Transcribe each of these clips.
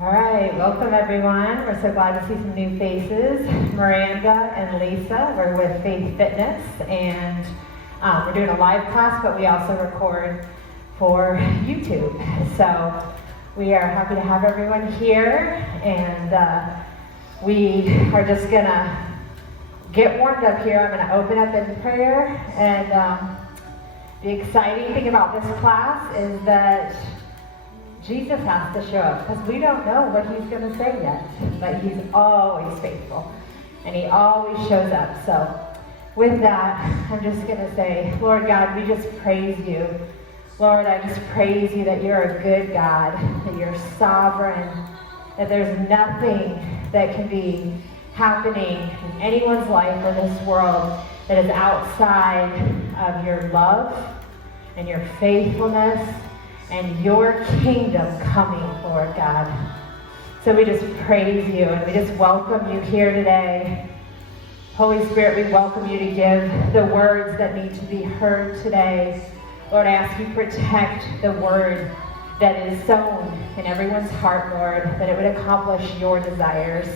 All right, welcome everyone. We're so glad to see some new faces. Miranda and Lisa, we're with Faith Fitness, and we're doing a live class, but we also record for YouTube. So we are happy to have everyone here, and we are just gonna get warmed up here. I'm gonna open up in prayer, and the exciting thing about this class is that Jesus has to show up, because we don't know what he's going to say yet, but he's always faithful, and he always shows up. So with that, I'm just going to say, Lord God, we just praise you. Lord, I just praise you that you're a good God, that you're sovereign, that there's nothing that can be happening in anyone's life or this world that is outside of your love and your faithfulness and your kingdom coming, Lord God. So we just praise you, and we just welcome you here today. Holy Spirit, we welcome you to give the words that need to be heard today. Lord, I ask you to protect the word that is sown in everyone's heart, Lord, that it would accomplish your desires.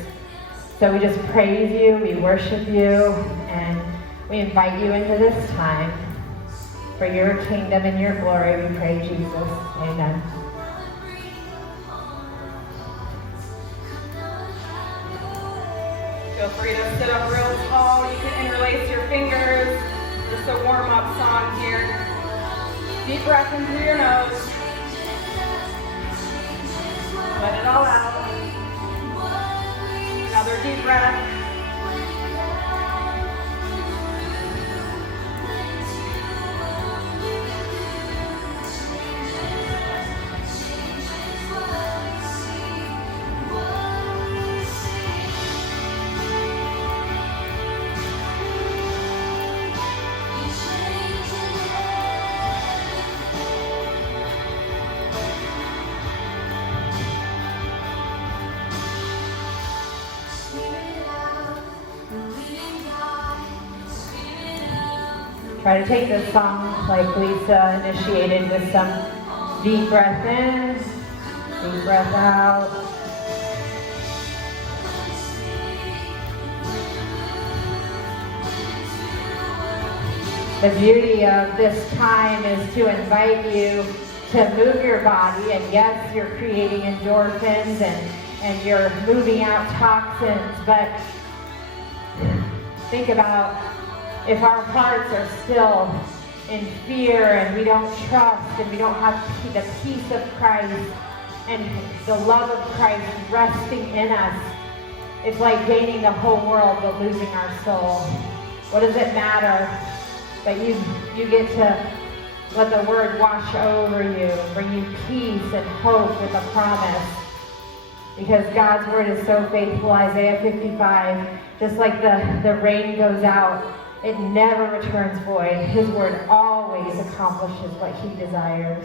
So we just praise you, we worship you, and we invite you into this time. For your kingdom and your glory, we pray, Jesus. Amen. Feel free to sit up real tall. You can interlace your fingers. Just a warm-up song here. Deep breath in through your nose. Let it all out. Another deep breath. Try to take this song like Lisa initiated with some deep breath in, deep breath out. The beauty of this time is to invite you to move your body, and yes, you're creating endorphins and you're moving out toxins, but think about if our hearts are still in fear and we don't trust and we don't have the peace of Christ and the love of Christ resting in us, it's like gaining the whole world but losing our soul. What does it matter that you get to let the word wash over you, bring you peace and hope with a promise? Because God's word is so faithful. Isaiah 55, just like the rain goes out, it never returns void. His word always accomplishes what he desires.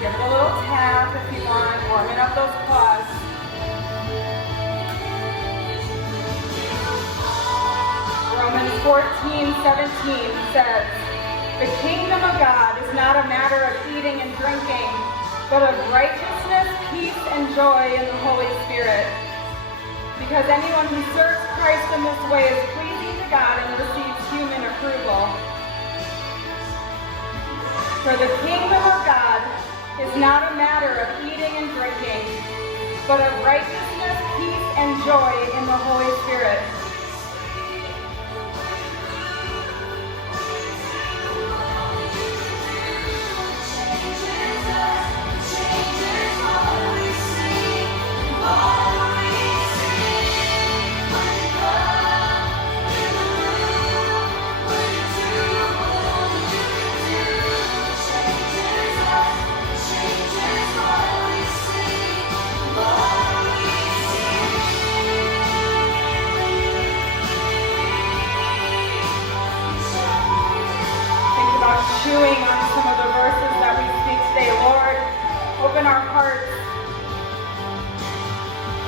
Give it a little tap if you want, warming up those quads. Romans 14:17 says, "The kingdom of God is not a matter of eating and drinking, but of righteousness, peace, and joy in the Holy Spirit. Because anyone who serves Christ in this way is pleasing to God and receives human approval. For the kingdom of God is not a matter of eating and drinking, but of righteousness, peace, and joy in the Holy Spirit." Chewing on some of the verses that we speak today. Lord, open our hearts.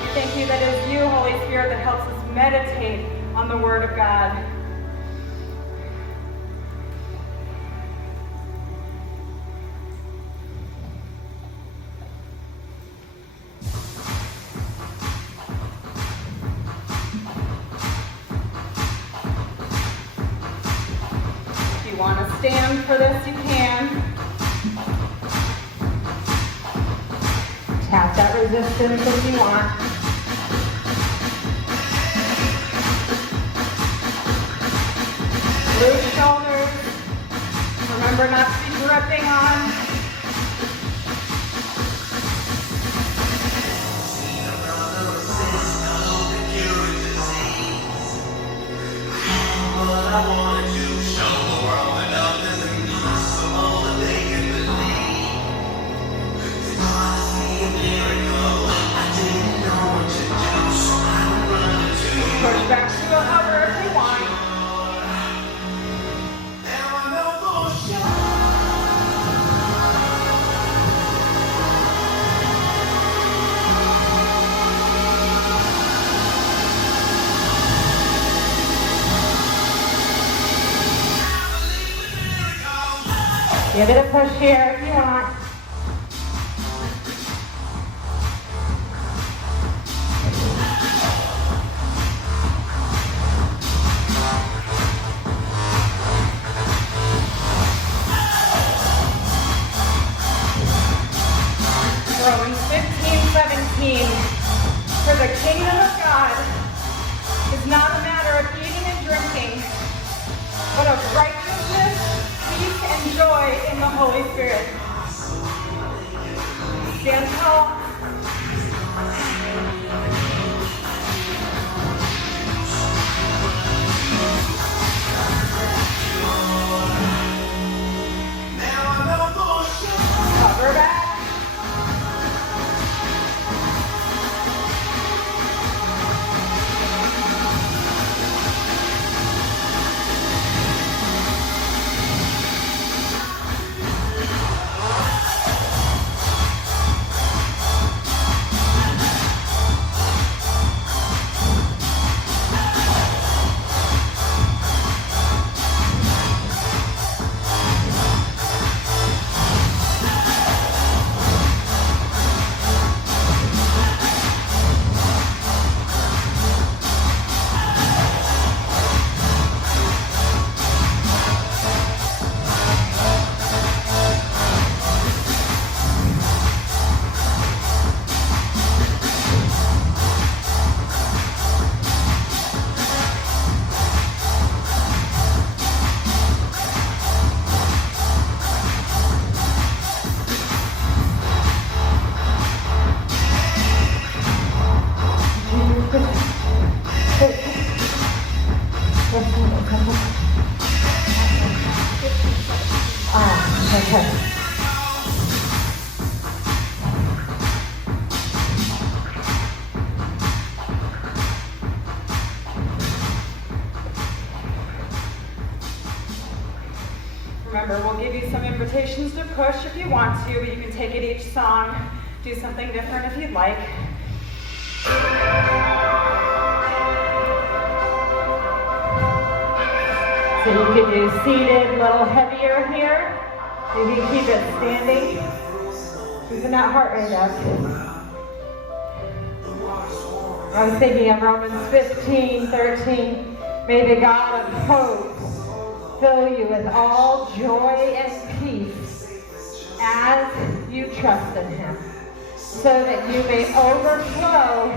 We thank you that it is you, Holy Spirit, that helps us meditate on the Word of God. stand for this, you can. Tap that resistance if you want. Loose shoulders. Remember not to be gripping on. I wanted to show the world that nothing is impossible that they can believe. It must be a miracle. I didn't know what to do, so I would run to you. Push back to a hover if you want. Now I know for sure. Give it a push here if you want. Romans 15:17. For the kingdom of God is not a matter of eating and drinking, but of righteousness, peace, and joy in the Holy Spirit. Stand tall. Now I know for sure. Cover back. Okay. Remember, we'll give you some invitations to push if you want to, but you can take it each song, do something different if you'd like. So you could do seated, a little heavier here. Maybe keep it standing. Keeping that heart rate up. I was thinking of Romans 15:13. May the God of hope fill you with all joy and peace as you trust in him, so that you may overflow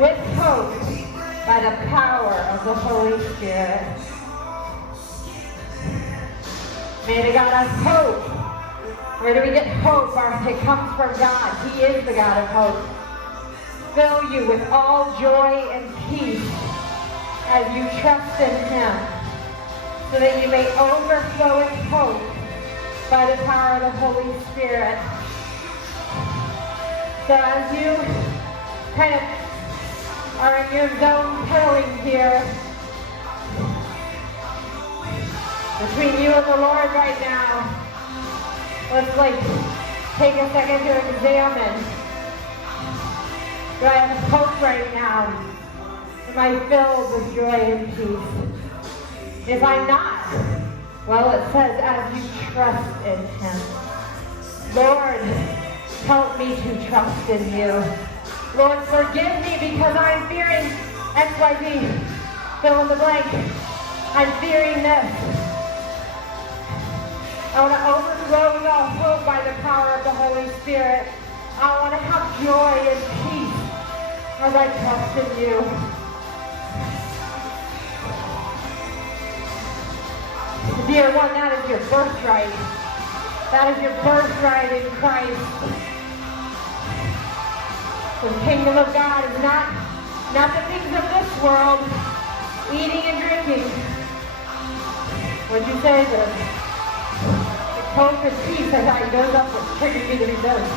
with hope by the power of the Holy Spirit. May the God of hope, where do we get hope? It comes from God. He is the God of hope. Fill you with all joy and peace as you trust in him, so that you may overflow with hope by the power of the Holy Spirit. So as you kind of are in your zone pedaling here, between you and the Lord right now, let's take a second to examine. Do I have hope right now? Am I filled with joy and peace? If I'm not, well, it says, as you trust in him. Lord, help me to trust in you. Lord, forgive me because I'm fearing XYZ. Fill in the blank. I'm fearing this. I want to overthrow all hope by the power of the Holy Spirit. I want to have joy and peace as I trust in you. Dear one, that is your birthright. That is your birthright in Christ. The kingdom of God is not the things of this world, eating and drinking. What'd you say? The Coke and peace, I thought those up what triggered me to do those.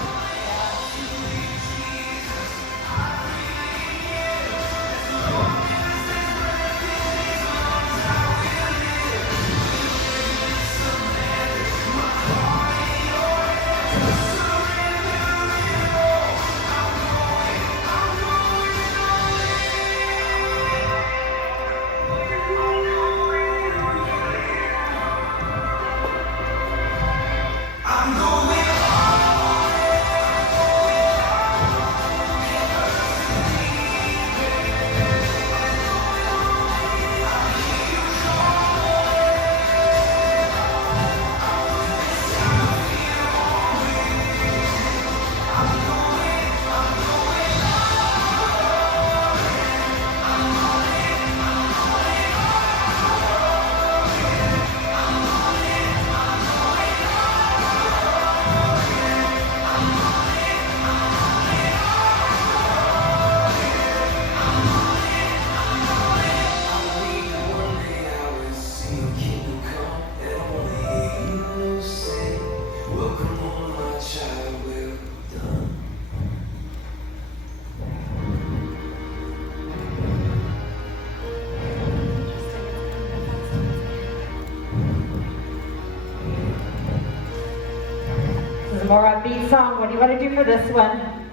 More upbeat song. What do you want to do for this one?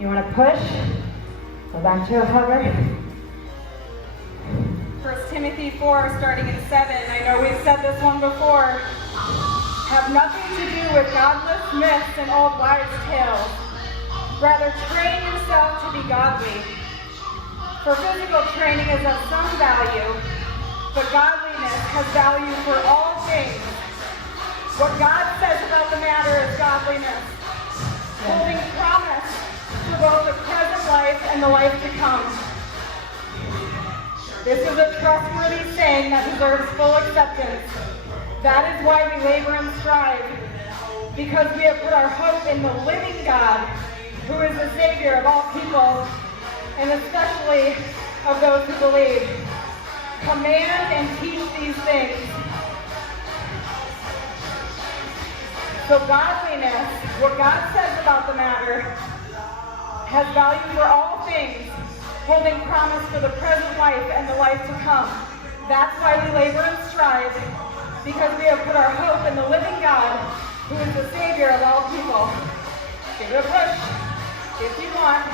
You want to push? Go back to a hover. 1 Timothy 4, starting in 7. I know we've said this one before. Have nothing to do with godless myths and old wives' tales. Rather, train yourself to be godly. For physical training is of some value, but godliness has value for all things. What God says about the matter is godliness, holding promise for both the present life and the life to come. This is a trustworthy saying that deserves full acceptance. That is why we labor and strive, because we have put our hope in the living God, who is the Savior of all people, and especially of those who believe. Command and teach these things. So godliness, what God says about the matter, has value for all things, holding promise for the present life and the life to come. That's why we labor and strive, because we have put our hope in the living God, who is the Savior of all people. Give it a push, if you want.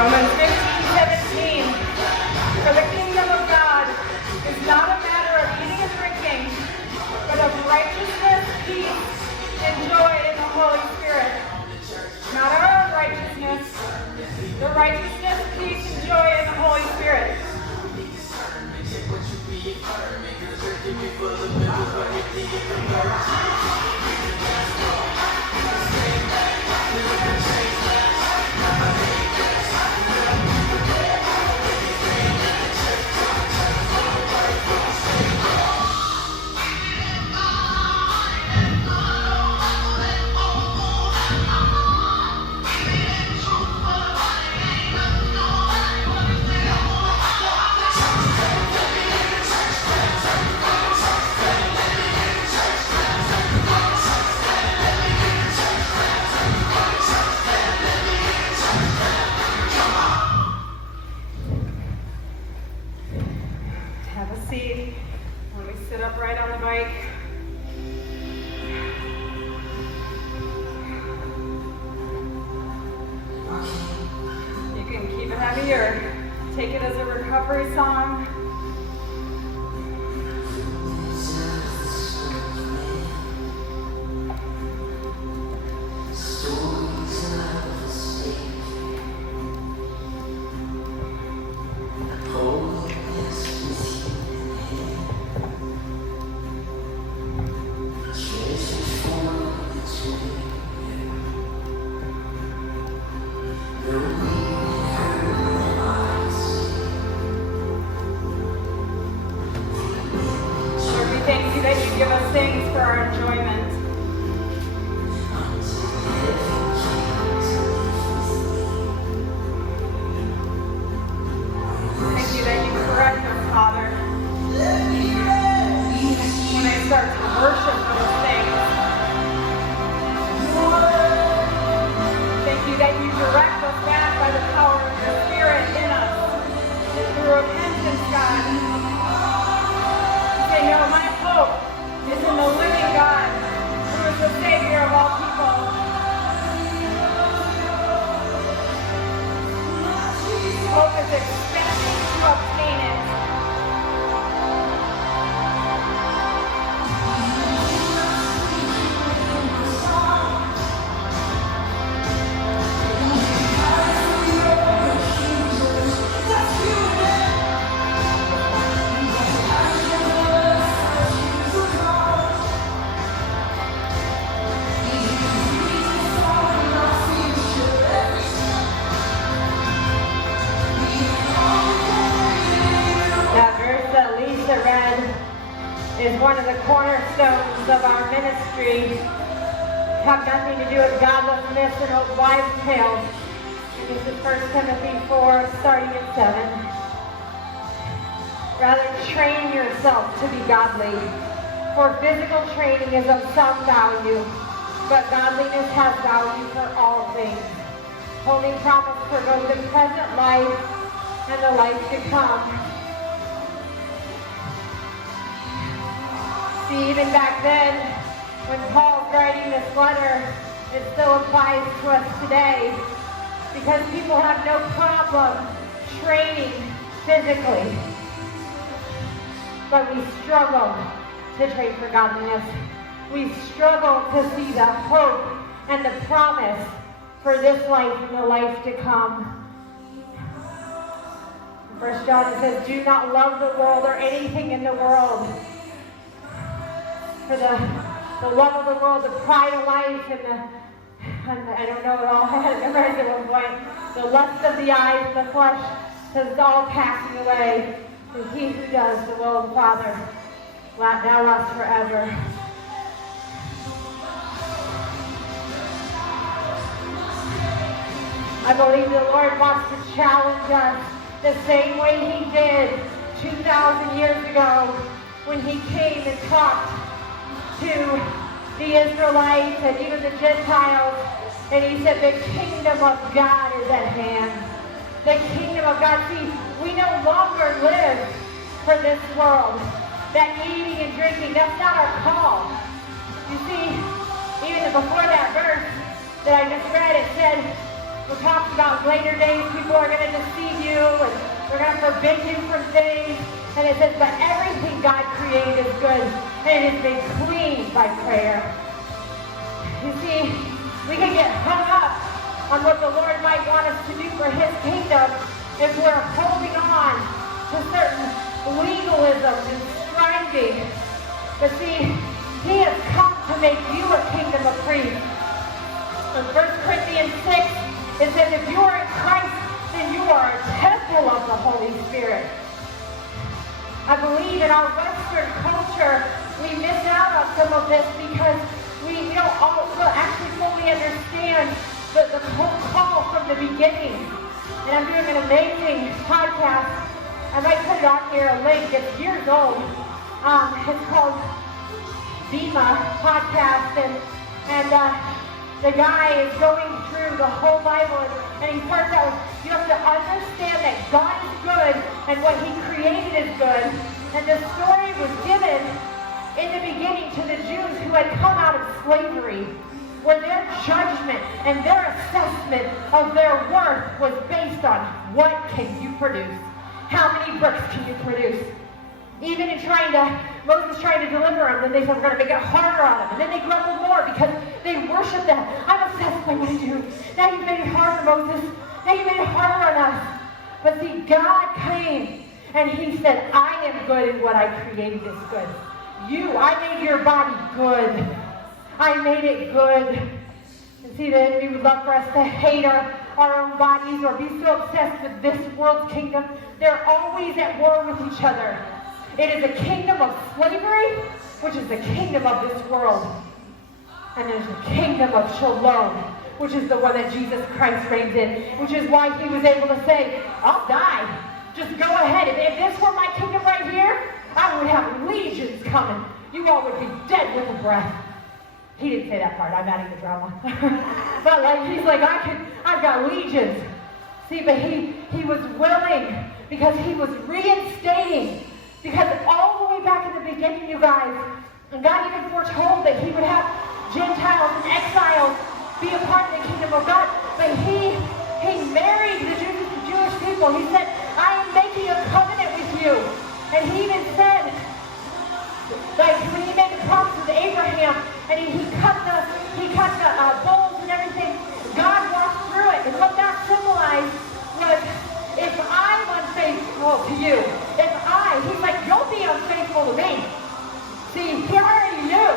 Romans 15:17. For the kingdom of God is not a matter of eating and drinking, but of righteousness, peace, and joy in the Holy Spirit. Not our own righteousness, the righteousness, peace, and joy in the Holy Spirit. Have a seat. Let me sit upright on the bike. You can keep it heavy or take it as a recovery song. Is one of the cornerstones of our ministry. Have nothing to do with godlessness and old wives' tales. This is 1 Timothy 4, starting at 7. Rather, train yourself to be godly. For physical training is of some value, but godliness has value for all things, holding promise for both the present life and the life to come. See, even back then, when Paul's writing this letter, it still applies to us today because people have no problem training physically. But we struggle to train for godliness. We struggle to see the hope and the promise for this life and the life to come. 1 John says, do not love the world or anything in the world. For the love of the world, the pride of life, and I don't know it all, I had it memorized at one point. The lust of the eyes and the flesh is all passing away. And he who does the will of the Father now lasts forever. I believe the Lord wants to challenge us the same way he did 2,000 years ago when he came and talked to the Israelites and even the Gentiles, and he said, the kingdom of God is at hand. The kingdom of God. See, we no longer live for this world. That eating and drinking, that's not our call. You see, even before that verse that I just read, it said, we're talking about later days, people are going to deceive you, and they're going to forbid you from things. And it says, but everything God created is good, and it has been cleaned by prayer. You see, we can get hung up on what the Lord might want us to do for his kingdom if we're holding on to certain legalisms and striving. But see, he has come to make you a kingdom of priests. In 1 Corinthians 6, it says, if you are in Christ, then you are a temple of the Holy Spirit. I believe in our Western culture, we miss out on some of this because we don't actually fully understand the whole call from the beginning. And I'm doing an amazing podcast. I might put it on here, a link. It's years old. It's called Bema Podcast. And the guy is going through the whole Bible. And he starts out with, you have to understand that God is good and what he created is good. And the story was given in the beginning to the Jews who had come out of slavery, where their judgment and their assessment of their worth was based on what can you produce? How many bricks can you produce? Even in Moses trying to deliver them, then they said, we're going to make it harder on them. And then they grumbled more because they worshiped them. I'm obsessed by what I do. Now you've made it harder, Moses. Now you made it harder on us. But see, God came and he said, I am good and what I created is good. I made your body good. I made it good. And see, the enemy would love for us to hate our own bodies or be so obsessed with this world's kingdom. They're always at war with each other. It is a kingdom of slavery, which is the kingdom of this world. And there's a kingdom of shalom, which is the one that Jesus Christ reigns in, which is why he was able to say, I'll die. Just go ahead. If this were my kingdom right here, I would have legions coming. You all would be dead with a breath. He didn't say that part. I'm adding the drama. But he's like, I've got legions. See, but he was willing because he was reinstating. Because all the way back in the beginning, you guys, and God even foretold that he would have Gentiles and exiles be a part of the kingdom of God. But he married the Jewish people. He said, I am making a covenant with you. And he even said, when he made the promise with Abraham, and he cut the bowls and everything, God walked through it. And what that symbolized was, if I'm unfaithful to you, he's like, you'll be unfaithful to me. See, he already knew.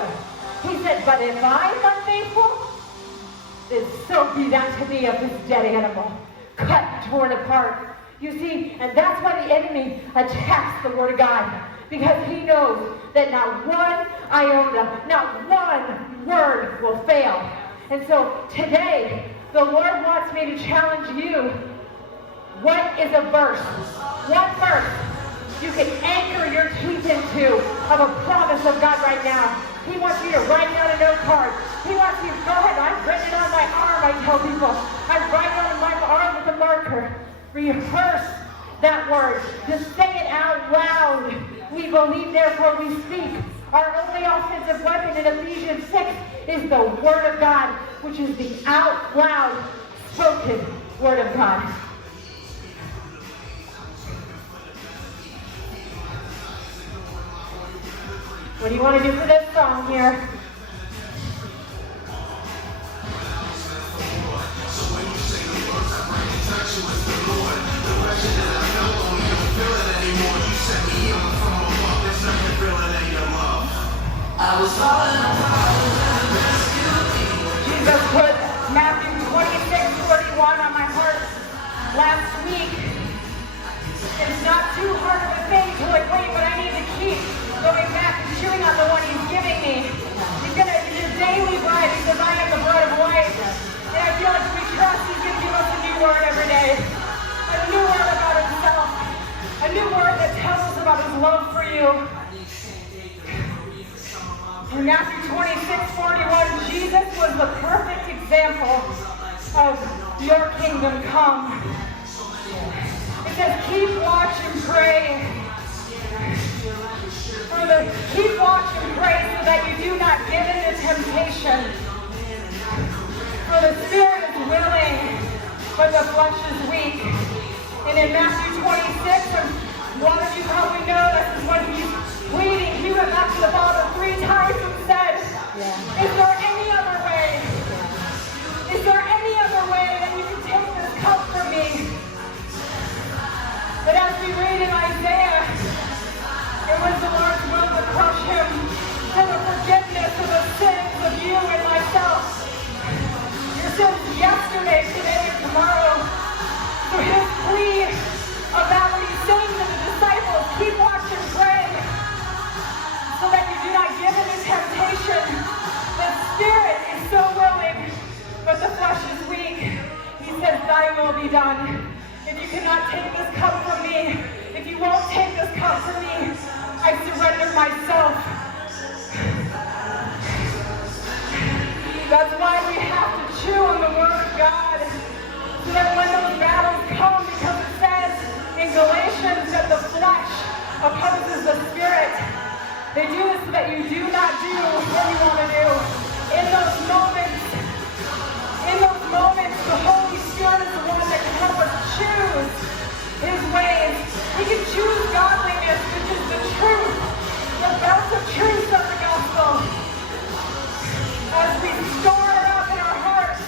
He said, but if I'm unfaithful, then so be that to me of this dead animal, cut and torn apart. You see, and that's why the enemy attacks the word of God, because he knows that not one iota, not one word will fail. And so today, the Lord wants me to challenge you. What is a verse? What verse you can anchor your teeth into of a promise of God right now? He wants you to write down a note card. He wants you to go ahead. I've written it on my arm, I tell people. I've written it on my arm with a marker. Rehearse that word. Just say it out loud. We believe, therefore we speak. Our only offensive weapon in Ephesians 6 is the Word of God, which is the out loud spoken Word of God. What do you want to do for this song here? Jesus put Matthew 26:41 on my heart last week. It's not too hard of a thing to wait, but I need to keep going back and chewing on the one he's giving me. He's your daily bread. He says, I am the bread of life. And I feel like if we trust, he's going to give us a new word every day. A new word about himself. A new word that tells us about his love for you. In Matthew 26:41, Jesus was the perfect example of your kingdom come. It says, keep watch and pray. Keep watch and pray so that you do not give in to temptation. For the spirit is willing, but the flesh is weak. And in Matthew 26, a lot of you probably know this is when he's pleading. He went back to the Father 3 times and said, is there any other way? Is there any other way that you can take this cup from me? But as we read in Isaiah, it was the Lord's will to crush him for the forgiveness of the sins of you and myself. Your sins yesterday, today, and tomorrow. So his plea about what he's saying to the disciples, keep watch and pray so that you do not give in to temptation. The spirit is so willing, but the flesh is weak. He says, thy will be done. If you cannot take this cup from me, if you won't take this cup from me, I surrender myself. That's why we have to chew on the Word of God, so that when those battles come, because it says in Galatians that the flesh opposes the do what you want to do. In those moments, the Holy Spirit is the one that can help us choose His ways. We can choose godliness, which is the truth, the belt of truth of the gospel. As we store it up in our hearts.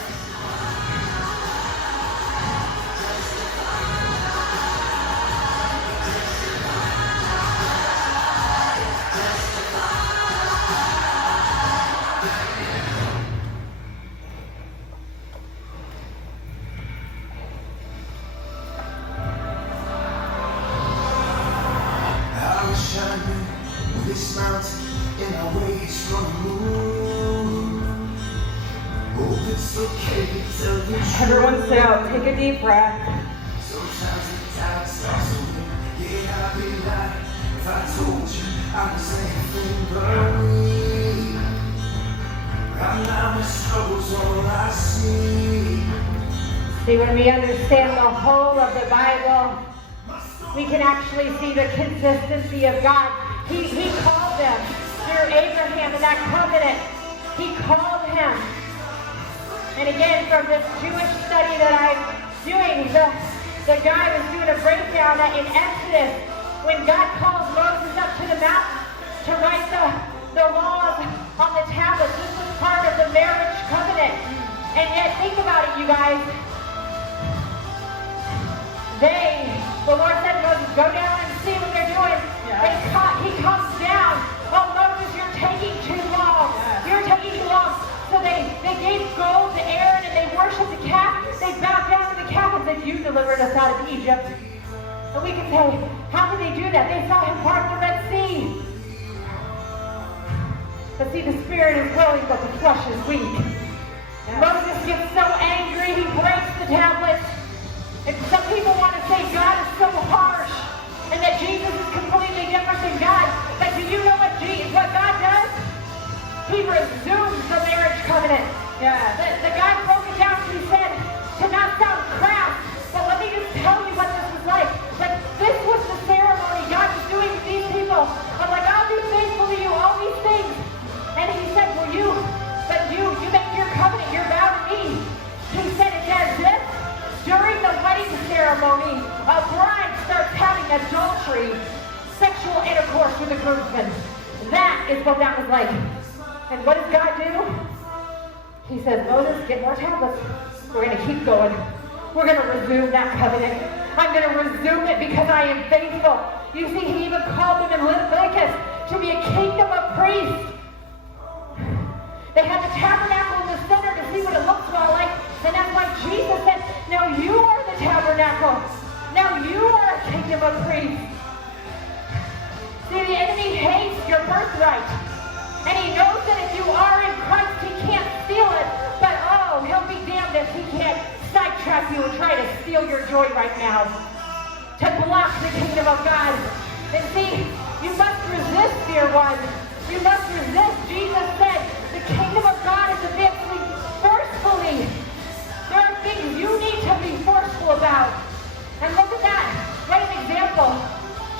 I wish I knew this mountain in our ways from the moon. Oh, it's okay to tell the truth. Everyone sit out, take a deep breath. Sometimes the doubt starts to win. Yeah, I'd be lying if I told you I'm the same thing, but me. Right now, my struggle's all I see. See, when we understand the whole of the Bible, we can actually see the consistency of God. He called them through Abraham in that covenant. He called him. And again, from this Jewish study that I'm doing, the guy was doing a breakdown that in Exodus, when God calls Moses up to the mountain to write the laws on the tablets, this was part of the marriage covenant. And yet, think about it, you guys. The Lord said to Moses, go down and see what they're doing. Yeah. He comes down. Oh, Moses, you're taking too long. Yeah. You're taking too long. So they gave gold to Aaron and they worshiped the calf. They bowed down to the calf and said, you delivered us out of Egypt. And we can say, how did they do that? They saw him part the Red Sea. But see, the spirit is willing, but the flesh is weak. Yeah. Moses gets so angry, he breaks the tablets. And some people want to say God is so harsh and that Jesus is completely different than God. But do you know what God does? He resumes the marriage covenant. Yeah. The guy broke it down and he said, to not sound crass, but let me just tell you what this was like. Like, this was the ceremony God was doing with these people. I'm like, I'll be faithful to you, all these things. And he said, well, you make your covenant, your vow to me. He said it does this. During the wedding ceremony, a bride starts having adultery, sexual intercourse with a groomsman. That is what that was like. And what does God do? He says, Moses, get more tablets. We're going to keep going. We're going to resume that covenant. I'm going to resume it because I am faithful. You see, he even called them in Leviticus to be a kingdom of priests. They had the tabernacle in the center to see what it looks like. And that's why Jesus said, now you are the tabernacle. Now you are a kingdom of priests. See, the enemy hates your birthright. And he knows that if you are in Christ, he can't steal it. But oh, he'll be damned if he can't sidetrack you and try to steal your joy right now. To block the kingdom of God. And see, you must resist, dear one. You must resist. Jesus said, the kingdom of God is advancing forcefully. There are things you need to be forceful about. And look at that. What an example.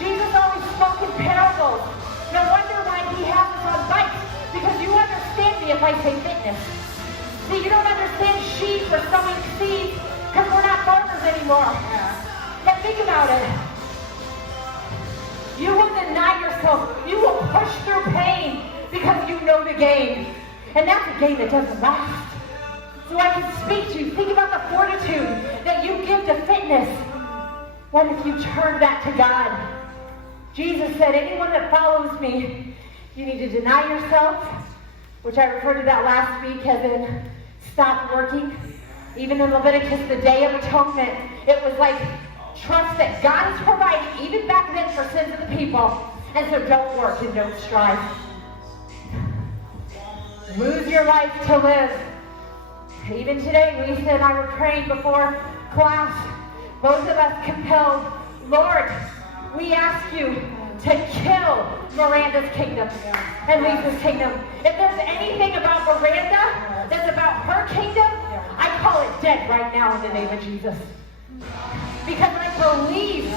Jesus always spoke in parables. No wonder why he has us on bikes. Because you understand me if I say fitness. See, you don't understand sheep or sowing seeds because we're not farmers anymore. But think about it. You will deny yourself. You will push through pain because you know the game. And that's a game that doesn't last. So I can speak to you. Think about the fortitude that you give to fitness. What if you turn that to God? Jesus said, anyone that follows me, you need to deny yourself, which I referred to that last week as in stop working. Even in Leviticus, the Day of Atonement, it was like, trust that God is providing, even back then, for sins of the people. And so don't work and don't strive. Lose your life to live. Even today, Lisa and I were praying before class. Both of us compelled, Lord, we ask you to kill Miranda's kingdom and Lisa's kingdom. If there's anything about Miranda that's about her kingdom, I call it dead right now in the name of Jesus. Because I believe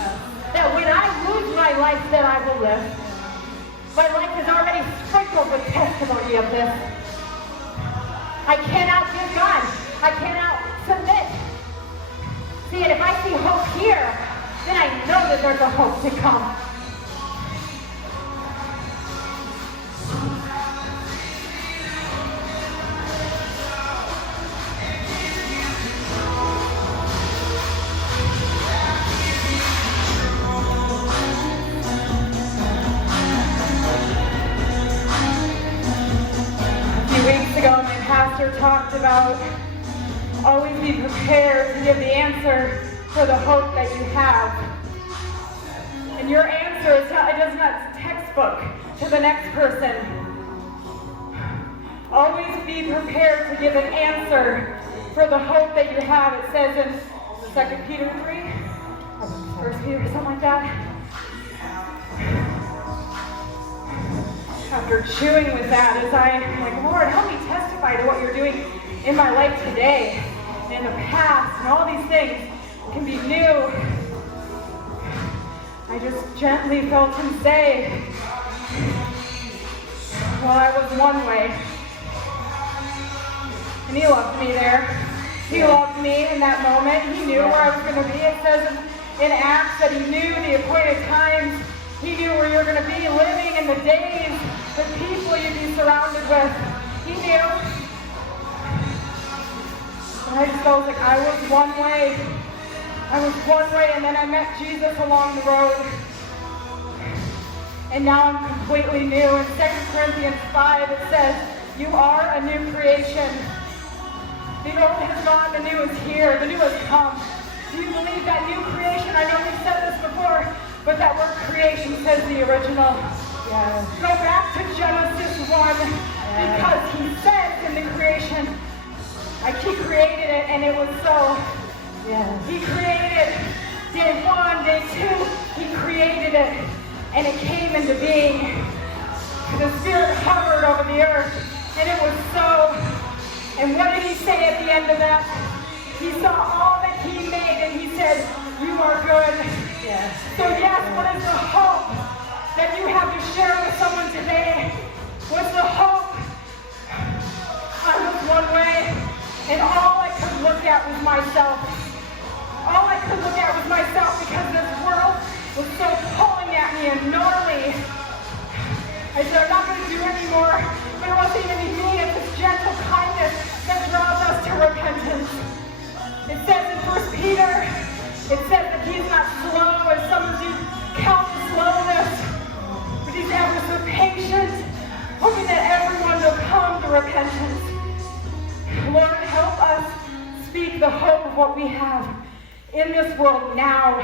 that when I lose my life, that I will live. My life is already sprinkled with testimony. guilty of this. I can't outgive God. I can't out-submit. See, and if I see hope here, then I know that there's a hope to come. Pastor talked about always be prepared to give the answer for the hope that you have. And your answer is not, it doesn't have textbook to the next person. Always be prepared to give an answer for the hope that you have. It says in 2 Peter 3, 1 Peter, something like that. After chewing with that, as I'm like, Lord, help me testify to what you're doing in my life today, in the past, and all these things can be new. I just gently felt him say, well, I was one way, and he loved me there. He loved me in that moment. He knew where I was going to be. It says in Acts that he knew the appointed times. He knew where you're going to be living in the days, the people you'd be surrounded with. He knew. And I just felt like I was one way. I was one way, and then I met Jesus along the road. And now I'm completely new. In 2 Corinthians 5, it says, you are a new creation. The old has gone, the new is here, the new has come. Do you believe that new creation? I know we've said this before, but that word creation says the original. Yes. Go back to Genesis 1, because he says in the creation, he created it, and it was so. Yes. He created it day 1, day 2, he created it, and it came into being. The Spirit hovered over the earth, and it was so. And what did he say at the end of that? He saw all that he made, and he said, you are good. Yes. So yes, what is the hope that you have to share with someone today? What's the hope? I was one way, and all I could look at was myself. All I could look at was myself, because this world was so pulling at me and gnarly. I said, I'm not going to do anymore. But it wasn't even me. It's this gentle kindness that draws us to repentance. It says in 1 Peter, it says that he's not slow as some of you count slowness, but he's ever so patient, hoping that everyone will come to repentance. Lord, help us speak the hope of what we have in this world now,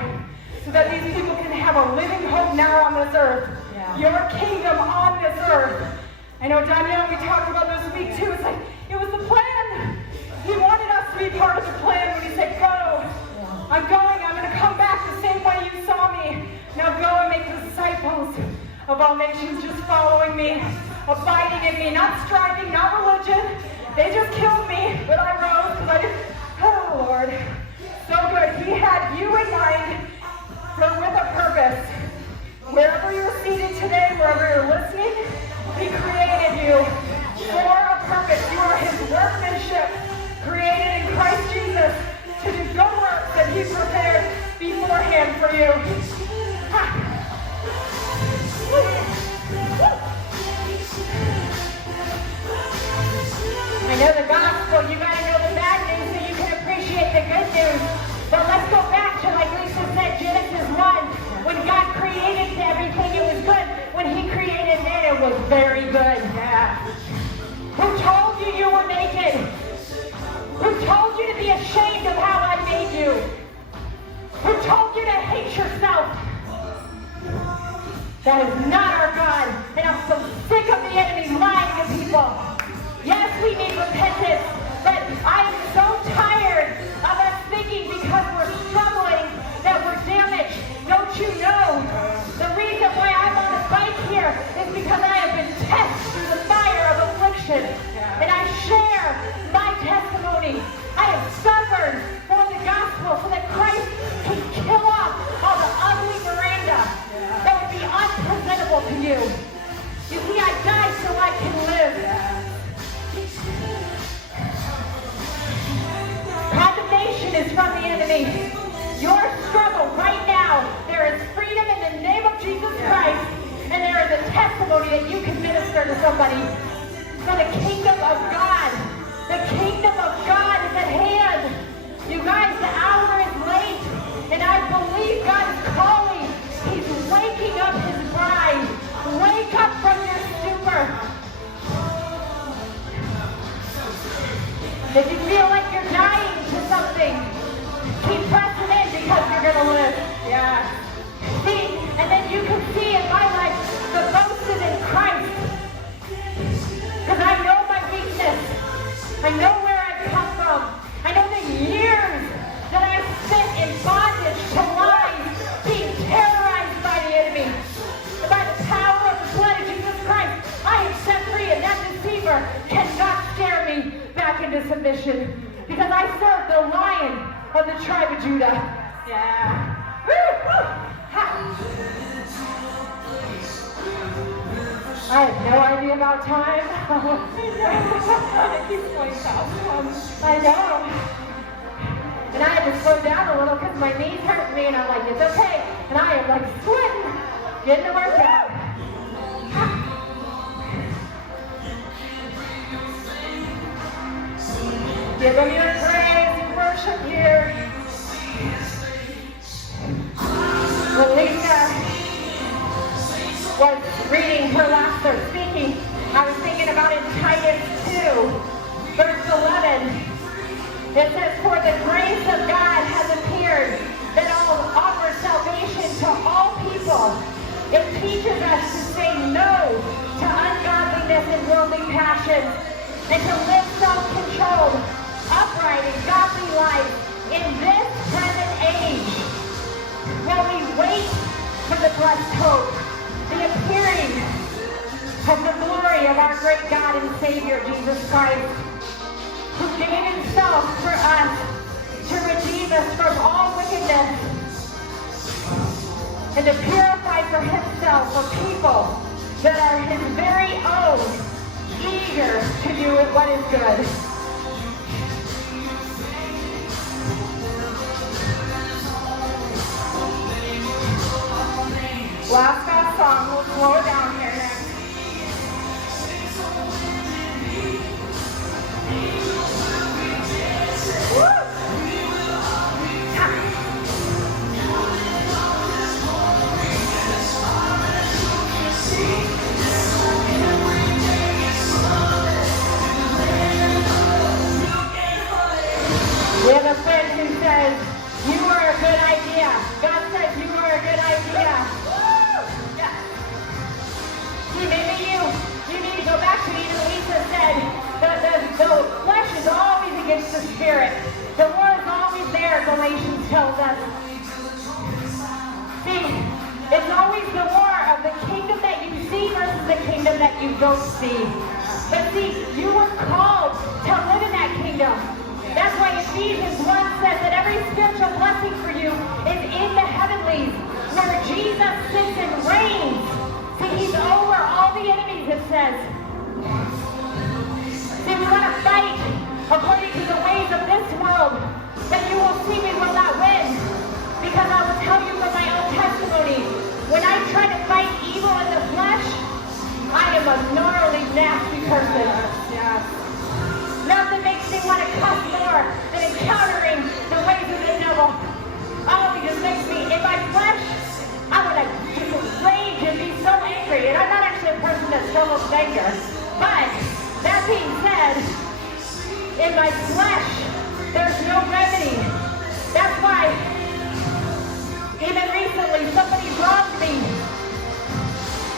so that these people can have a living hope now on this earth. Your kingdom on this earth. I know Danielle, we talked about this week too. It's like, it was the plan. He wanted us to be part of the plan when he said, go. I'm going. I'm going to come back the same way you saw me. Now go and make disciples of all nations, just following me, abiding in me, not striving, not religion. They just killed me, but I rose because I didn't. Oh, Lord. So good. He had you in mind with a purpose. Wherever you're seated today, wherever you're listening, he created you for a purpose. You are his workmanship, created in Christ Jesus to do good works that he prepared beforehand for you. I know the gospel. You got to know the bad news so you can appreciate the good news. But let's go back to, like Lisa said, Genesis 1. When God created everything, it was good. When he created man, it was very good. Yeah. Who told you you were naked? Who told you to be ashamed of how I made you? Who told you to hate yourself? That is not our God. And I'm so sick of the enemy lying to people. Yes, we need repentance, but I am so tired of us thinking because we're struggling that we're damaged. Don't you know? The reason why I'm on the bike here is because I have been tested through the fire of affliction. And I share my testimony. I have suffered for the gospel so that Christ can kill off all the ugly Miranda that would be unpresentable to you. You see, I died so I can live. addiction is from the enemy. Your struggle right now, there is freedom in the name of Jesus Christ, and there is a testimony that you can minister to somebody. For the kingdom of God, the kingdom of God is at hand. You guys, the hour is late, and I believe God is calling. He's waking up his bride. Wake up from your stupor. If you feel like you're dying to something, keep pressing in because you're going to live. Yeah. See, and then you can see in my life the boast is in Christ. Because I know my weakness. I know where I come from. I know the years that I spent in bondage to lies, being terrorized by the enemy. And by the power of the blood of Jesus Christ, I am set free, and that deceiver cannot scare me back into submission. Because I serve the Lion of the tribe of Judah. Yeah. Woo! Woo! Ha! I have no idea about time. I know. And I had to slow down a little because my knees hurt me, and I'm like, it's okay. And I am like sweating, getting the workout. Give him your praise and worship here. Lisa was reading her last, or speaking, I was thinking about in Titus 2, verse 11. It says, for the grace of God has appeared that offers salvation to all people. It teaches us to say no to ungodliness and worldly passions, and to live self-controlled, upright, and godly life in this present age, while we wait for the blessed hope, the appearing of the glory of our great God and Savior, Jesus Christ, who gave himself for us to redeem us from all wickedness and to purify for himself a people that are his very own, eager to do what is good. Last song, we'll slow it down here next. We have a friend who says, you are a good idea. God says you are a good idea. Yeah. See, maybe you need to go back to even Lisa said, the flesh is always against the spirit. The war is always there, Galatians tells us. See, it's always the war of the kingdom that you see versus the kingdom that you don't see. But see, you were called to live in that kingdom. That's why Ephesians 1 says that every spiritual blessing for you is in the heavenlies, where Jesus sits and reigns. See, he's over all the enemies, it says. See, we want to fight according to the ways of this world, but you will see we will not win. Because I will tell you from my own testimony, when I try to fight evil in the flesh, I am a gnarly, nasty person. Yeah. Nothing makes me want to cuss more than encountering the ways of the devil. Oh, it just makes me, in my flesh, I want to just rage and be so angry. And I'm not actually a person that struggles with anger. But, that being said, in my flesh, there's no remedy. That's why, even recently, somebody wronged me.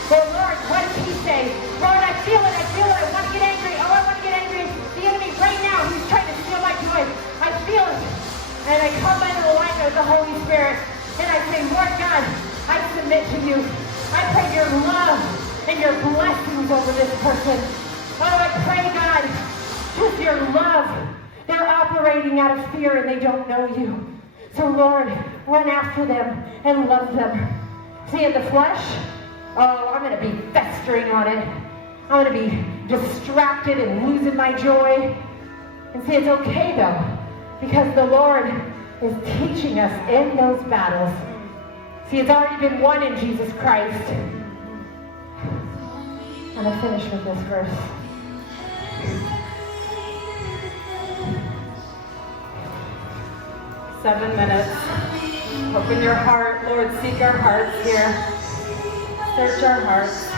Well, Lord, what did he say? Lord, I feel it, I want to get angry. Oh, I want to get angry. The enemy right now, he's trying to steal my joy. I feel it. And I come into alignment with the Holy Spirit. And I say, Lord God, I submit to you. I pray your love and your blessings over this person. Oh, I pray, God, just your love. They're operating out of fear and they don't know you. So, Lord, run after them and love them. See, in the flesh, oh, I'm going to be festering on it. I'm going to be distracted and losing my joy. And see, it's okay, though. because the Lord is teaching us in those battles. See, it's already been won in Jesus Christ. I'm going to finish with this verse. Seven minutes. Open your heart. Lord, seek our hearts here. Search our hearts.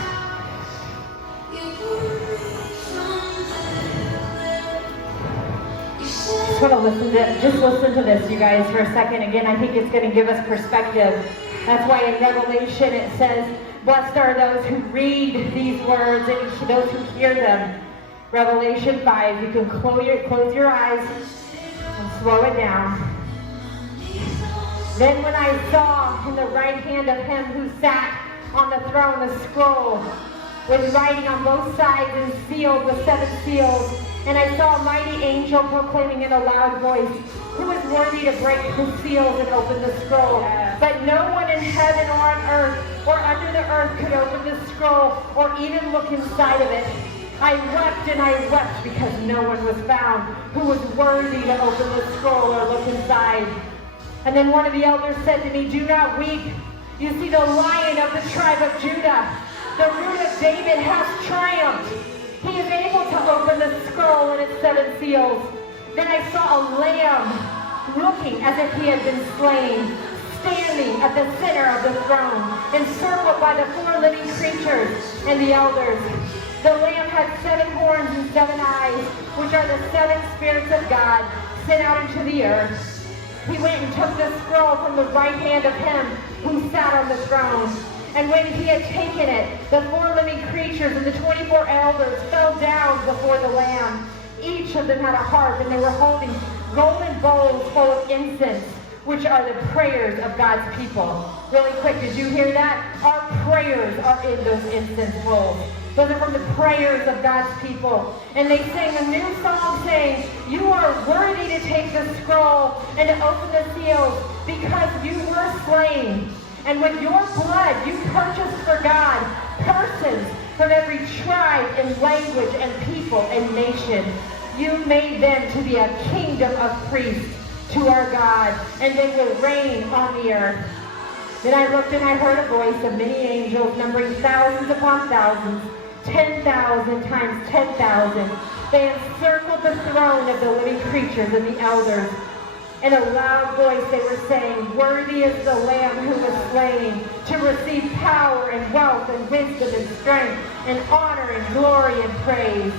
Just listen to this, you guys, for a second. Again, I think it's going to give us perspective. That's why in Revelation it says, blessed are those who read these words and those who hear them. Revelation 5, you can close your eyes and slow it down. Then when I saw in the right hand of him who sat on the throne a scroll with writing on both sides and sealed with 7 seals, and I saw a mighty angel proclaiming in a loud voice, who is worthy to break the seals and open the scroll? But no one in heaven or on earth or under the earth could open the scroll or even look inside of it. I wept and I wept because no one was found who was worthy to open the scroll or look inside. And then one of the elders said to me, do not weep. You see, the Lion of the tribe of Judah, the root of David, has triumphed. He is able to open the scroll and its 7 seals. Then I saw a lamb looking as if he had been slain, standing at the center of the throne, encircled by the 4 living creatures and the elders. The lamb had 7 horns and 7 eyes, which are the 7 spirits of God sent out into the earth. He went and took the scroll from the right hand of him who sat on the throne. And when he had taken it, the 4 living creatures and the 24 elders fell down before the Lamb. Each of them had a harp, and they were holding golden bowls full of incense, which are the prayers of God's people. Really quick, did you hear that? Our prayers are in those incense bowls. Those are from the prayers of God's people. And they sang a new song saying, you are worthy to take the scroll and to open the seals because you were slain. And with your blood, you purchased for God persons from every tribe and language and people and nation. You made them to be a kingdom of priests to our God, and they will reign on the earth. Then I looked and I heard a voice of many angels, numbering thousands upon thousands, 10,000 times 10,000. They encircled the throne of the living creatures and the elders. In a loud voice they were saying, worthy is the Lamb who was slain to receive power and wealth and wisdom and strength and honor and glory and praise.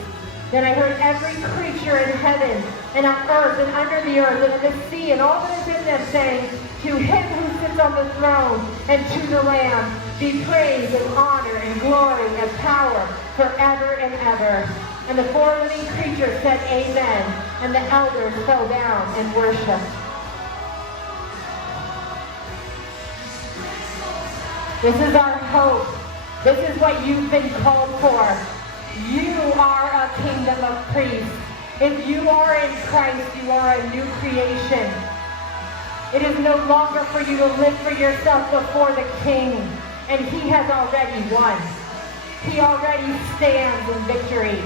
Then I heard every creature in heaven and on earth and under the earth and in the sea and all that is in them saying, to him who sits on the throne and to the Lamb be praise and honor and glory and power forever and ever. And the 4 living creatures said, amen. And the elders fell down and worshiped. This is our hope. This is what you've been called for. You are a kingdom of priests. If you are in Christ, you are a new creation. It is no longer for you to live for yourself before the King. And he has already won. He already stands in victory.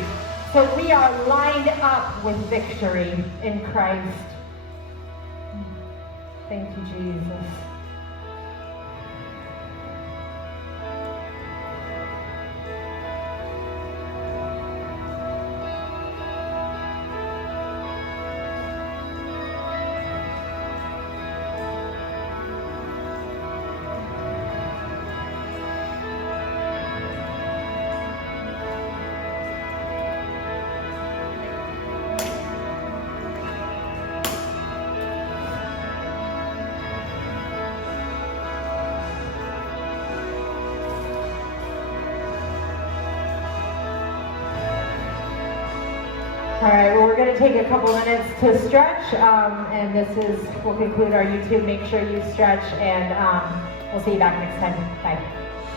So we are lined up with victory in Christ. Thank you, Jesus. All right, well, we're going to take a couple minutes to stretch, and we'll conclude our YouTube. Make sure you stretch, and we'll see you back next time. Bye.